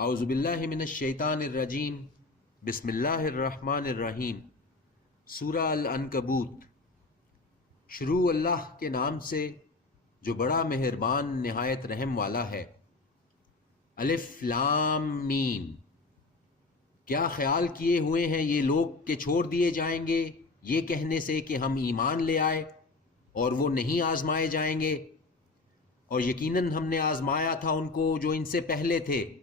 اعوذ باللہ من الشیطان الرجیم بسم اللہ الرحمن الرحیم۔ سورہ العنکبوت۔ شروع اللہ کے نام سے جو بڑا مہربان نہایت رحم والا ہے۔ الف لام میم۔ کیا خیال کیے ہوئے ہیں یہ لوگ کہ چھوڑ دیے جائیں گے یہ کہنے سے کہ ہم ایمان لے آئے اور وہ نہیں آزمائے جائیں گے؟ اور یقیناً ہم نے آزمایا تھا ان کو جو ان سے پہلے تھے،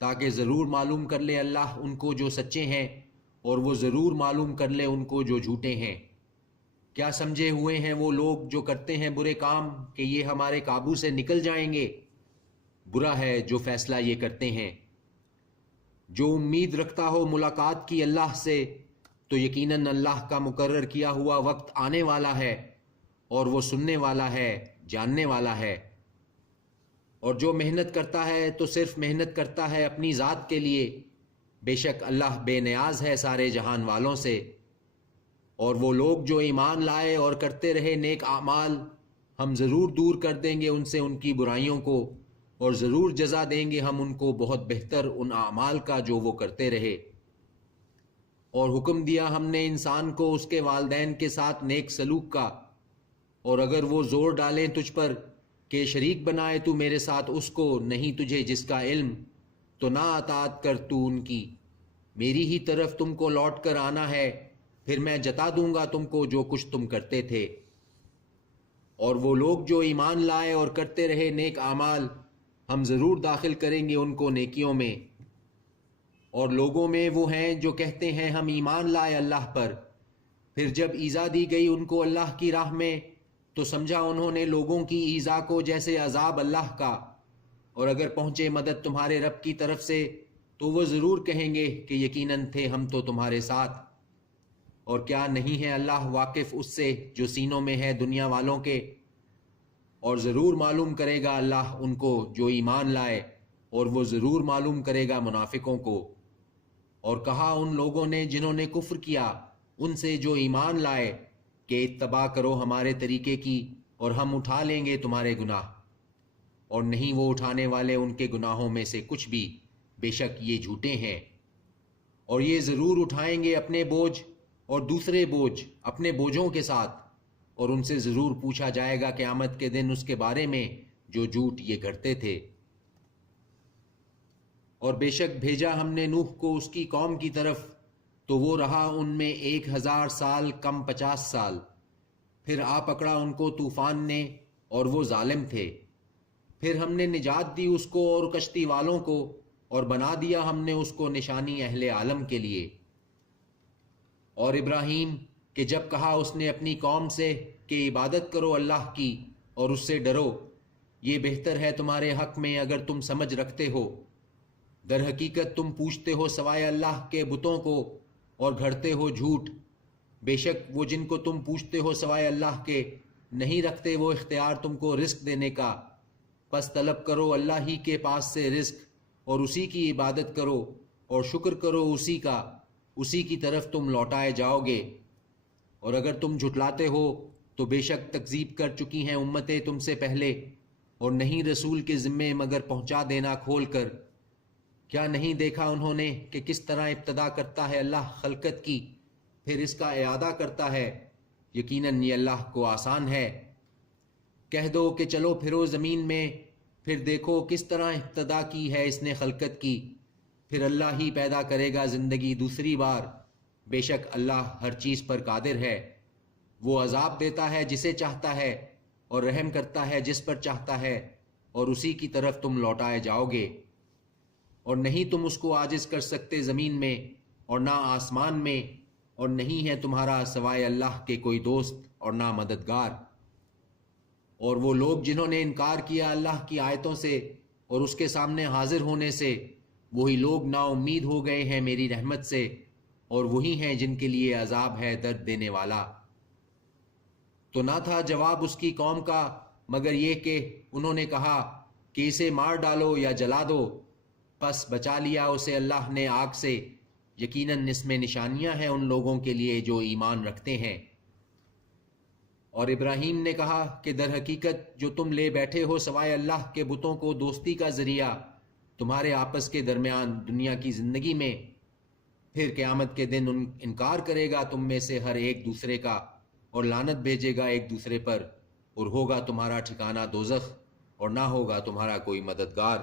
تاکہ ضرور معلوم کر لے اللہ ان کو جو سچے ہیں، اور وہ ضرور معلوم کر لے ان کو جو جھوٹے ہیں۔ کیا سمجھے ہوئے ہیں وہ لوگ جو کرتے ہیں برے کام کہ یہ ہمارے قابو سے نکل جائیں گے؟ برا ہے جو فیصلہ یہ کرتے ہیں۔ جو امید رکھتا ہو ملاقات کی اللہ سے، تو یقیناً اللہ کا مقرر کیا ہوا وقت آنے والا ہے، اور وہ سننے والا ہے، جاننے والا ہے۔ اور جو محنت کرتا ہے تو صرف محنت کرتا ہے اپنی ذات کے لیے، بے شک اللہ بے نیاز ہے سارے جہان والوں سے۔ اور وہ لوگ جو ایمان لائے اور کرتے رہے نیک اعمال، ہم ضرور دور کر دیں گے ان سے ان کی برائیوں کو، اور ضرور جزا دیں گے ہم ان کو بہت بہتر ان اعمال کا جو وہ کرتے رہے۔ اور حکم دیا ہم نے انسان کو اس کے والدین کے ساتھ نیک سلوک کا، اور اگر وہ زور ڈالیں تجھ پر کہ شریک بنائے تو میرے ساتھ اس کو نہیں تجھے جس کا علم، تو نہ اطاعت کر تو ان کی، میری ہی طرف تم کو لوٹ کر آنا ہے، پھر میں جتا دوں گا تم کو جو کچھ تم کرتے تھے۔ اور وہ لوگ جو ایمان لائے اور کرتے رہے نیک اعمال، ہم ضرور داخل کریں گے ان کو نیکیوں میں۔ اور لوگوں میں وہ ہیں جو کہتے ہیں ہم ایمان لائے اللہ پر، پھر جب ایذا دی گئی ان کو اللہ کی راہ میں تو سمجھا انہوں نے لوگوں کی ایذا کو جیسے عذاب اللہ کا۔ اور اگر پہنچے مدد تمہارے رب کی طرف سے تو وہ ضرور کہیں گے کہ یقیناً تھے ہم تو تمہارے ساتھ۔ اور کیا نہیں ہے اللہ واقف اس سے جو سینوں میں ہے دنیا والوں کے؟ اور ضرور معلوم کرے گا اللہ ان کو جو ایمان لائے، اور وہ ضرور معلوم کرے گا منافقوں کو۔ اور کہا ان لوگوں نے جنہوں نے کفر کیا ان سے جو ایمان لائے کہ اتباع کرو ہمارے طریقے کی اور ہم اٹھا لیں گے تمہارے گناہ، اور نہیں وہ اٹھانے والے ان کے گناہوں میں سے کچھ بھی، بے شک یہ جھوٹے ہیں۔ اور یہ ضرور اٹھائیں گے اپنے بوجھ اور دوسرے بوجھ اپنے بوجھوں کے ساتھ، اور ان سے ضرور پوچھا جائے گا قیامت کے دن اس کے بارے میں جو جھوٹ یہ کرتے تھے۔ اور بے شک بھیجا ہم نے نوح کو اس کی قوم کی طرف، تو وہ رہا ان میں 1000 سال کم 50 سال، پھر آ پکڑا ان کو طوفان نے اور وہ ظالم تھے۔ پھر ہم نے نجات دی اس کو اور کشتی والوں کو، اور بنا دیا ہم نے اس کو نشانی اہل عالم کے لیے۔ اور ابراہیم کہ جب کہا اس نے اپنی قوم سے کہ عبادت کرو اللہ کی اور اس سے ڈرو، یہ بہتر ہے تمہارے حق میں اگر تم سمجھ رکھتے ہو۔ در حقیقت تم پوچھتے ہو سوائے اللہ کے بتوں کو اور گھڑتے ہو جھوٹ، بے شک وہ جن کو تم پوچھتے ہو سوائے اللہ کے نہیں رکھتے وہ اختیار تم کو رزق دینے کا، پس طلب کرو اللہ ہی کے پاس سے رزق اور اسی کی عبادت کرو اور شکر کرو اسی کا، اسی کی طرف تم لوٹائے جاؤ گے۔ اور اگر تم جھٹلاتے ہو تو بے شک تکذیب کر چکی ہیں امتیں تم سے پہلے، اور نہیں رسول کے ذمے مگر پہنچا دینا کھول کر۔ کیا نہیں دیکھا انہوں نے کہ کس طرح ابتدا کرتا ہے اللہ خلقت کی، پھر اس کا اعادہ کرتا ہے، یقیناً یہ اللہ کو آسان ہے۔ کہہ دو کہ چلو پھرو زمین میں، پھر دیکھو کس طرح ابتدا کی ہے اس نے خلقت کی، پھر اللہ ہی پیدا کرے گا زندگی دوسری بار، بے شک اللہ ہر چیز پر قادر ہے۔ وہ عذاب دیتا ہے جسے چاہتا ہے اور رحم کرتا ہے جس پر چاہتا ہے، اور اسی کی طرف تم لوٹائے جاؤ گے۔ اور نہیں تم اس کو عاجز کر سکتے زمین میں اور نہ آسمان میں، اور نہیں ہے تمہارا سوائے اللہ کے کوئی دوست اور نہ مددگار۔ اور وہ لوگ جنہوں نے انکار کیا اللہ کی آیتوں سے اور اس کے سامنے حاضر ہونے سے، وہی لوگ نا امید ہو گئے ہیں میری رحمت سے، اور وہی ہیں جن کے لیے عذاب ہے درد دینے والا۔ تو نہ تھا جواب اس کی قوم کا مگر یہ کہ انہوں نے کہا کہ اسے مار ڈالو یا جلا دو، پس بچا لیا اسے اللہ نے آگ سے، یقیناً اس میں نشانیاں ہیں ان لوگوں کے لیے جو ایمان رکھتے ہیں۔ اور ابراہیم نے کہا کہ در حقیقت جو تم لے بیٹھے ہو سوائے اللہ کے بتوں کو دوستی کا ذریعہ، تمہارے آپس کے درمیان دنیا کی زندگی میں، پھر قیامت کے دن انکار کرے گا تم میں سے ہر ایک دوسرے کا، اور لعنت بھیجے گا ایک دوسرے پر، اور ہوگا تمہارا ٹھکانہ دوزخ، اور نہ ہوگا تمہارا کوئی مددگار۔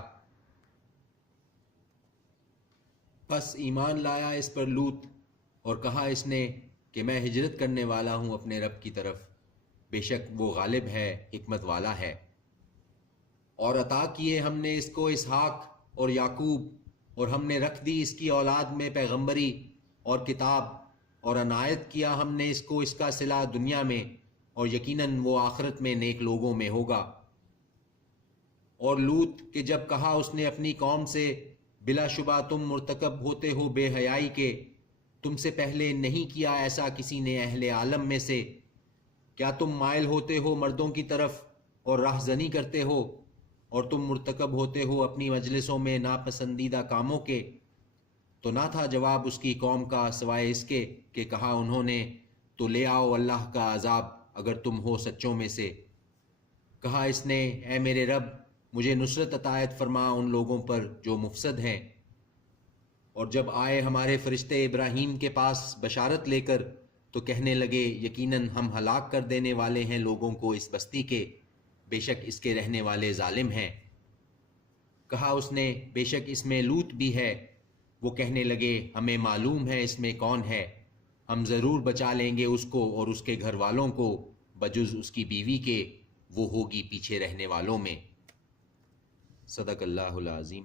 پس ایمان لایا اس پر لوط، اور کہا اس نے کہ میں ہجرت کرنے والا ہوں اپنے رب کی طرف، بے شک وہ غالب ہے، حکمت والا ہے۔ اور عطا کیے ہم نے اس کو اسحاق اور یعقوب، اور ہم نے رکھ دی اس کی اولاد میں پیغمبری اور کتاب، اور عنایت کیا ہم نے اس کو اس کا صلہ دنیا میں، اور یقیناً وہ آخرت میں نیک لوگوں میں ہوگا۔ اور لوط کہ جب کہا اس نے اپنی قوم سے، بلا شبہ تم مرتکب ہوتے ہو بے حیائی کے، تم سے پہلے نہیں کیا ایسا کسی نے اہل عالم میں سے، کیا تم مائل ہوتے ہو مردوں کی طرف اور راہزنی کرتے ہو، اور تم مرتکب ہوتے ہو اپنی مجلسوں میں ناپسندیدہ کاموں کے؟ تو نہ تھا جواب اس کی قوم کا سوائے اس کے کہ کہا انہوں نے، تو لے آؤ اللہ کا عذاب اگر تم ہو سچوں میں سے۔ کہا اس نے، اے میرے رب، مجھے نصرت عطایت فرما ان لوگوں پر جو مفسد ہیں۔ اور جب آئے ہمارے فرشتے ابراہیم کے پاس بشارت لے کر، تو کہنے لگے یقیناً ہم ہلاک کر دینے والے ہیں لوگوں کو اس بستی کے، بے شک اس کے رہنے والے ظالم ہیں۔ کہا اس نے، بے شک اس میں لوط بھی ہے۔ وہ کہنے لگے ہمیں معلوم ہے اس میں کون ہے، ہم ضرور بچا لیں گے اس کو اور اس کے گھر والوں کو، بجز اس کی بیوی کے، وہ ہوگی پیچھے رہنے والوں میں۔ صدق اللہ العظیم۔